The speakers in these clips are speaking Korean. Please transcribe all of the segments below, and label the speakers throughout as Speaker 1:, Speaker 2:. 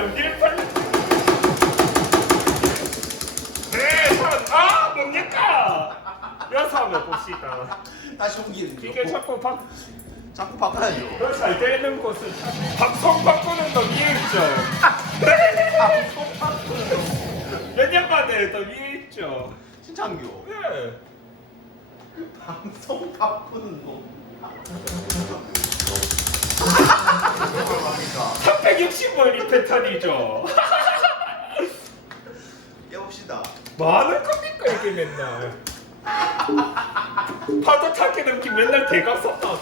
Speaker 1: 연기를 빨리. 네, 뭡니까? 여섯 한번 봅시다.
Speaker 2: 다시 옮기는 거.
Speaker 1: 이게 자꾸
Speaker 2: 자꾸 바꿔야죠.
Speaker 1: 잘 되는 곳은 방송 바꾸는 거 위에 있죠.
Speaker 2: 방송 바꾸는 거.
Speaker 1: 몇 년 만에 더 위에 있죠.
Speaker 2: 신창규.
Speaker 1: 네.
Speaker 2: 방송 바꾸는 거.
Speaker 1: 360원이 패턴이죠.
Speaker 2: 깨봅시다.
Speaker 1: 뭐 하는 겁니까 이게 맨날. 파도 타기 넘기 맨날 대각 썼다.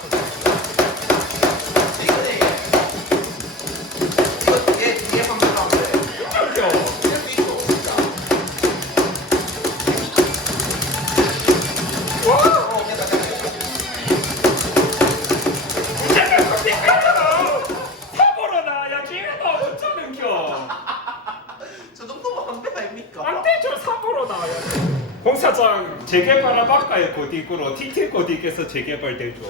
Speaker 2: 이게 방송 나오는데.
Speaker 1: 그죠? 와! 문제가 겁니까? 사보러 나야지. 나 어쩌는겨?
Speaker 2: 저 정도면 한 배 아닙니까?
Speaker 1: 안 되죠. 사보러 나야지. 공사장 재개발을 바꿔야 고딕으로 TT 고딕에서 재개발되죠.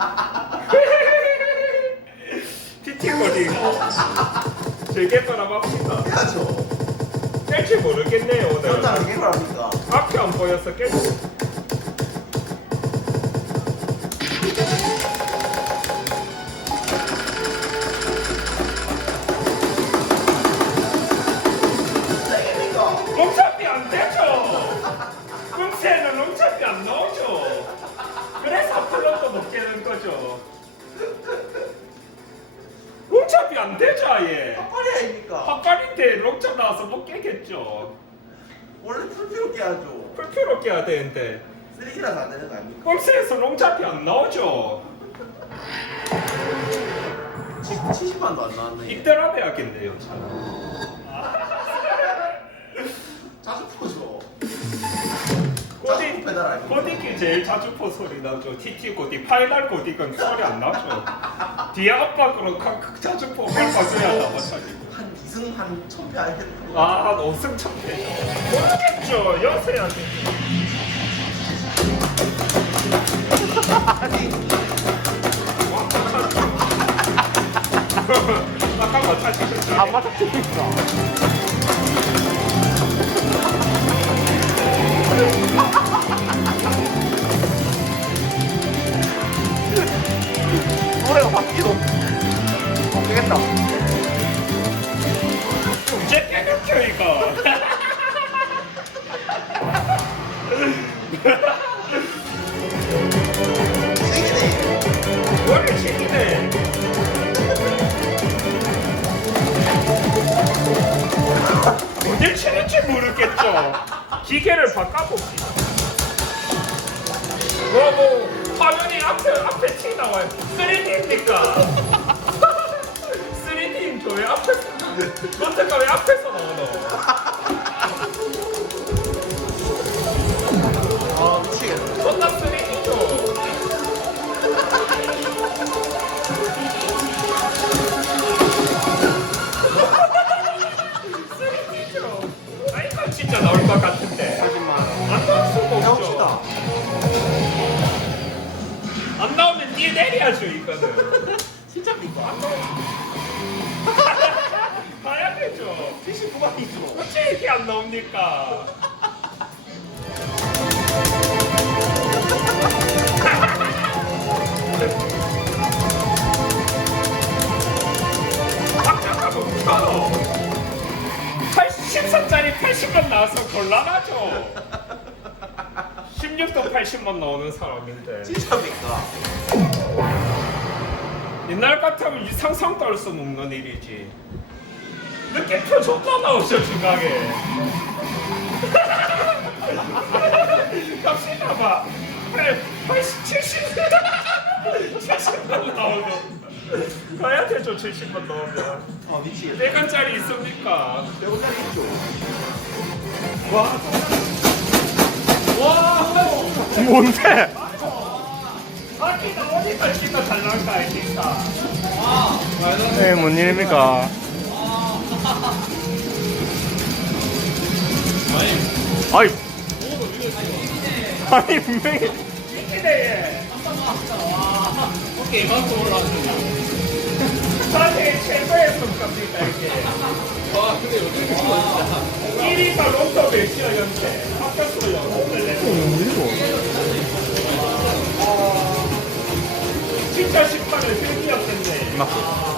Speaker 1: TT 고딕 재개발을 합시다.
Speaker 2: 해야죠.
Speaker 1: 깰지 모르겠네요 오늘.
Speaker 2: 현장 개발합니까?
Speaker 1: 앞이 안 보여서 깰지. 농차비 안 되죠. 금세는 농차비 안 나오죠. 그래서 플러도 못 깨는 거죠. 농차비 안 되죠 아예.
Speaker 2: 헛발이 아닙니까?
Speaker 1: 헛갈인데 농차 나와서 못 깨겠죠.
Speaker 2: 원래 풀피로 깨야죠.
Speaker 1: 풀표로 깨야 되는데
Speaker 2: 쓰레기라서 안 되는 거 아닙니까?
Speaker 1: 금세에서 농차비 안 나오죠.
Speaker 2: 70만도 안 나왔네.
Speaker 1: 입대라 해야겠네요 참.
Speaker 2: 자주 퍼줘.
Speaker 1: 고딕,
Speaker 2: 배달 아닙니까?
Speaker 1: 고딕이 제일 자주 포 소리 나죠. TT 고딕, 파이널 고딕은 소리 안 나죠. 뒤에 압박으로 자주 포 밟아줘야 나와가지고.
Speaker 2: 한 2승 한 1000배 알겠네.
Speaker 1: 아, 한 5승 1000패. 모르겠죠. 여세야지. 잠깐만, 다시
Speaker 2: 안 맞았습니까? 노래가 바뀌도 되겠다.
Speaker 1: 이제 깨끗해 이거.
Speaker 2: 세기네.
Speaker 1: 머리 시키네. 어딜 치는지 모르겠죠. 기계를 바꿔봅시다. 뭐 화면이 앞에 티 나와요. 3D입니까? 3D인 왜 앞에서 롯데가 왜 앞에서 나오노?
Speaker 2: 아 미치겠다.
Speaker 1: 존나 3D죠. 아 이건 진짜 나올 것 같은데.
Speaker 2: 40만 원.
Speaker 1: 안 나올 수가 없죠.
Speaker 2: 해봅시다.
Speaker 1: 안 나오면 니에 내려야죠 이거는.
Speaker 2: 진짜입니까?
Speaker 1: 안 나오면 봐야 되죠.
Speaker 2: 79만이죠.
Speaker 1: 어째 이게 안 나옵니까? 박자가면 웃어. 80선짜리 80만 나와서 곤란하죠. 16도 80만 나오는 사람인데
Speaker 2: 진짜입니까?
Speaker 1: 옛날 같으면 상상도 할 수 없는 일이지. 느낌표 존나 나오죠 중앙에. 갑시다 봐. 80, 70, 70만 나오고 가야 되죠 70만 나오면.
Speaker 2: 아 미치겠다.
Speaker 1: 4간짜리 있습니까?
Speaker 2: 배고파리 있죠.
Speaker 1: 와.
Speaker 3: 뭔데?
Speaker 1: 아 기타 어디가 기타 잘 나가 기타.
Speaker 3: 네, 뭔 일입니까? 아이, 아니 분명히
Speaker 1: 이기네. 게임하고 올라왔어. 사실 최고의 성과입니다 이게. 3가 롱터 메시아였는데 바뀌었어요. 오늘 진짜 18은 3이었는데
Speaker 3: 이만큼.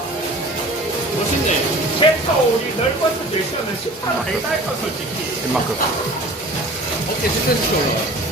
Speaker 1: 멋있네. 챕터 우리 넓어서 메시아는 18 아니다 할까 솔직히.
Speaker 3: 이만큼.
Speaker 4: 어깨 스트레스 올라.